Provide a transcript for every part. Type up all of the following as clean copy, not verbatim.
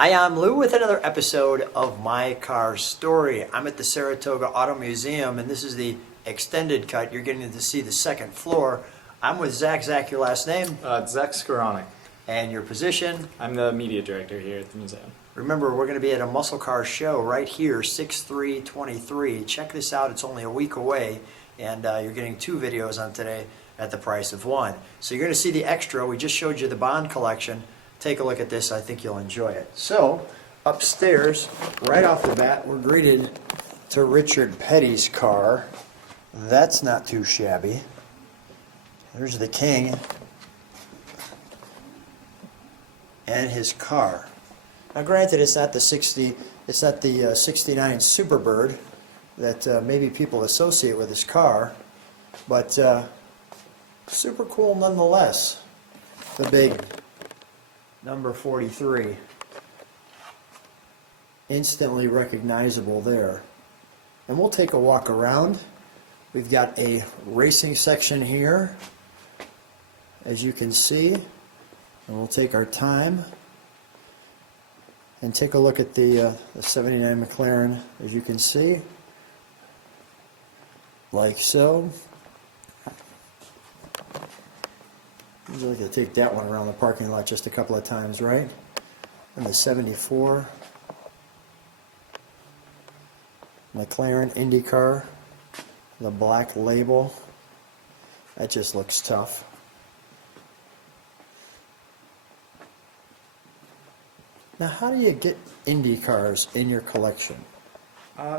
Hi, I'm Lou with another episode of My Car Story. I'm at the Saratoga Auto Museum, and this is the extended cut. You're getting to see the second floor. I'm with Zach. Zach, your last name? Zach Skowronek. And your position? I'm the media director here at the museum. Remember, we're going to be at a muscle car show right here, 6/3/23. Check this out. It's only a week away, and you're getting 2 videos on today at the price of 1. So you're going to see the extra. We just showed you the Bond collection. Take a look at this. I think you'll enjoy it. So, upstairs, right off the bat, we're greeted to Richard Petty's car. That's not too shabby. There's the King and his car. Now, granted, it's not the 69 Superbird that maybe people associate with his car, but super cool nonetheless. The big number 43. Instantly recognizable there. And we'll take a walk around. We've got a racing section here, as you can see. And we'll take our time and take a look at the 79 McLaren, as you can see. Like so. Usually I could take that one around the parking lot just a couple of times, right? And the 74 McLaren IndyCar, the black label. That just looks tough. Now, how do you get Indy cars in your collection?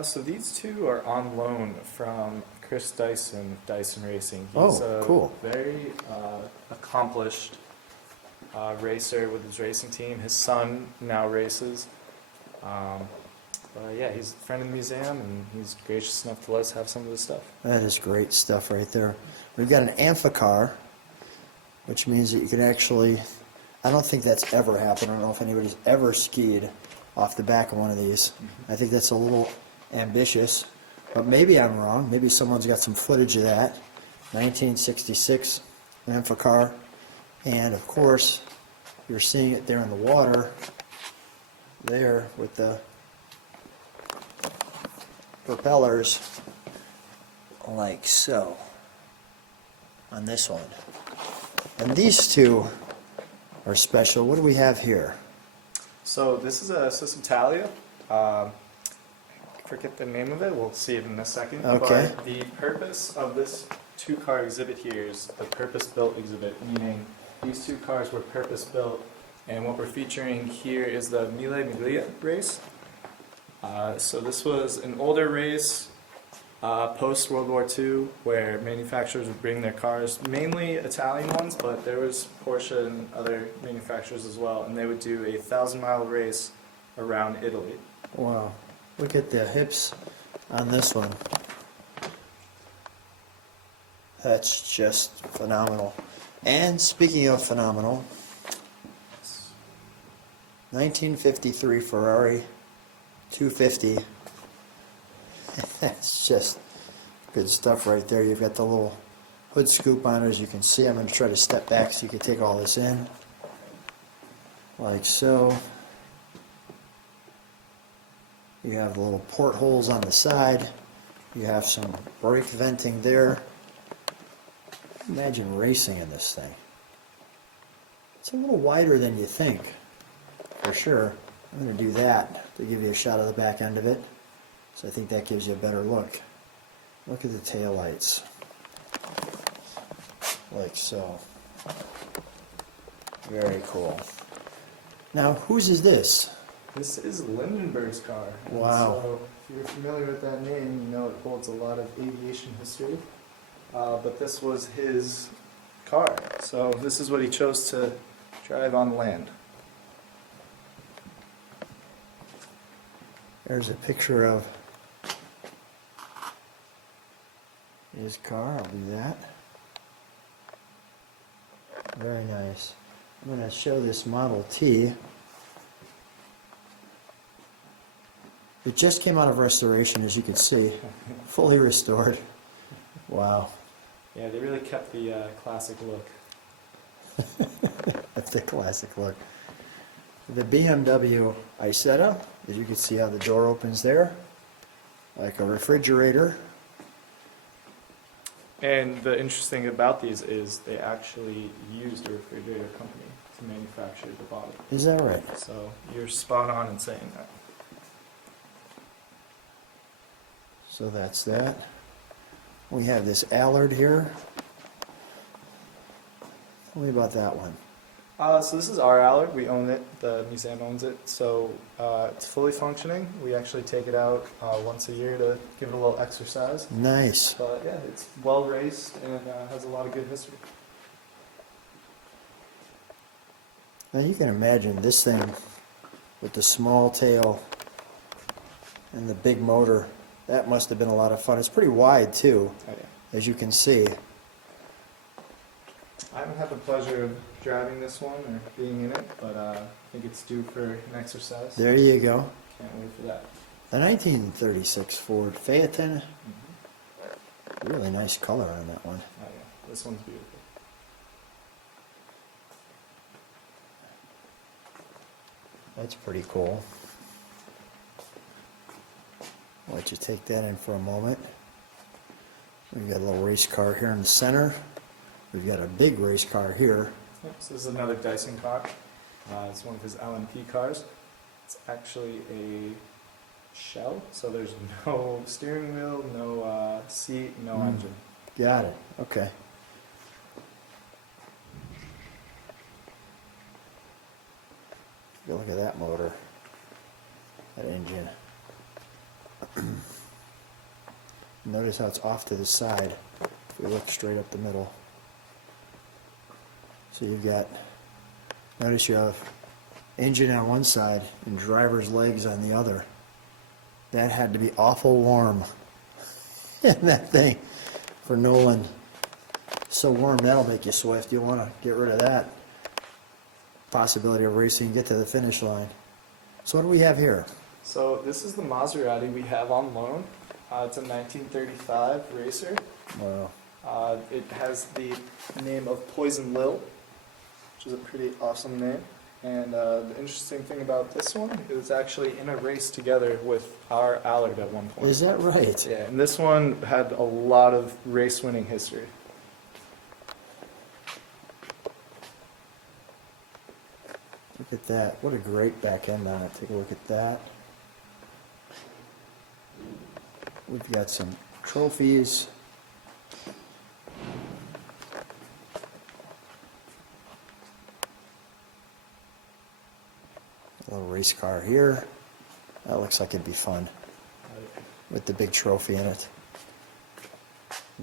So these two are on loan from Chris Dyson, Dyson Racing. He's cool. Very accomplished racer with his racing team. His son now races. Yeah, he's a friend of the museum, and he's gracious enough to let us have some of this stuff. That is great stuff right there. We've got an amphicar, which means that you can actually, I don't think that's ever happened. I don't know if anybody's ever skied off the back of one of these. I think that's a little ambitious, but maybe I'm wrong. Maybe someone's got some footage of that. 1966 amphicar, and of course you're seeing it there in the water there with the propellers like so on this one. And these two are special. What do we have here? So this is a System Talia. Forget the name of it. We'll see it in a second. Okay. But the purpose of this two-car exhibit here is the purpose-built exhibit, meaning these two cars were purpose-built, and what we're featuring here is the Mille Miglia race. So this was an older race post-World War II where manufacturers would bring their cars, mainly Italian ones, but there was Porsche and other manufacturers as well, and they would do a 1,000-mile race around Italy. Wow. Look at the hips on this one. That's just phenomenal. And speaking of phenomenal, 1953 Ferrari 250. That's just good stuff right there. You've got the little hood scoop on it, as you can see. I'm going to try to step back so you can take all this in. Like so. You have the little portholes on the side. You have some brake venting there. Imagine racing in this thing. It's a little wider than you think, for sure. I'm going to do that to give you a shot of the back end of it. So I think that gives you a better look. Look at the taillights. Like so. Very cool. Now, whose is this? This is Lindenberg's car. Wow. So if you're familiar with that name, you know it holds a lot of aviation history. But this was his car. So this is what he chose to drive on land. There's a picture of his car. I'll do that. Very nice. I'm going to show this Model T. It just came out of restoration, as you can see. Fully restored. Wow. Yeah, they really kept the classic look. That's the classic look. The BMW Isetta, as you can see how the door opens there, like a refrigerator. And the interesting about these is they actually used a refrigerator company to manufacture the body. Is that right? So you're spot on in saying that. So that's that. We have this Allard here. Tell me about that one. So this is our Allard. We own it. The museum owns it. So it's fully functioning. We actually take it out once a year to give it a little exercise. Nice. But yeah, it's well raced and has a lot of good history. Now you can imagine this thing with the small tail and the big motor. That must have been a lot of fun. It's pretty wide too, Oh, yeah. as you can see. I haven't had the pleasure of driving this one or being in it, but I think it's due for an exercise. There you go. Can't wait for that. The 1936 Ford Phaeton. Mm-hmm. Really nice color on that one. Oh yeah, this one's beautiful. That's pretty cool. I'll let you take that in for a moment. We've got a little race car here in the center. We've got a big race car here. Yep, so this is another Dyson car. It's one of his LMP cars. It's actually a shell, so there's no steering wheel, no seat, no engine. Got it. Okay. Look at that motor, that engine. Notice how it's off to the side if we look straight up the middle. So you've got, notice you have engine on one side and driver's legs on the other. That had to be awful warm in that thing for Nolan. So warm, that'll make you swift. You'll want to get rid of that possibility of racing and get to the finish line. So what do we have here? So this is the Maserati we have on loan. It's a 1935 racer. Wow. It has the name of Poison Lil, which is a pretty awesome name. And the interesting thing about this one is it's actually in a race together with our Allard at one point. Is that right? Yeah, and this one had a lot of race-winning history. Look at that. What a great back end on it. Take a look at that. We've got some trophies. A little race car here. That looks like it'd be fun with the big trophy in it.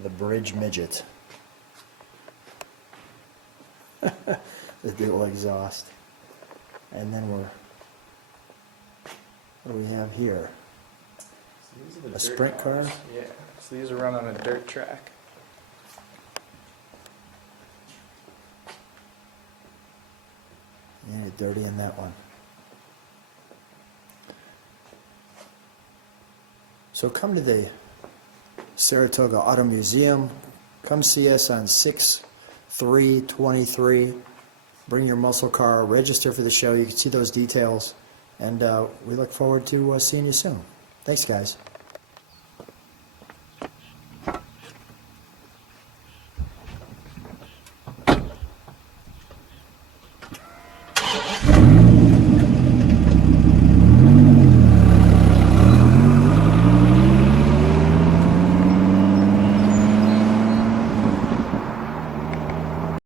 The Bridge Midget. The dual exhaust. And then what do we have here? So these are the A dirt sprint car? cars. Yeah, so these are run on a dirt track. You get dirty in that one. So come to the Saratoga Auto Museum. Come see us on 6/3/23. Bring your muscle car, register for the show. You can see those details. And we look forward to seeing you soon. Thanks, guys.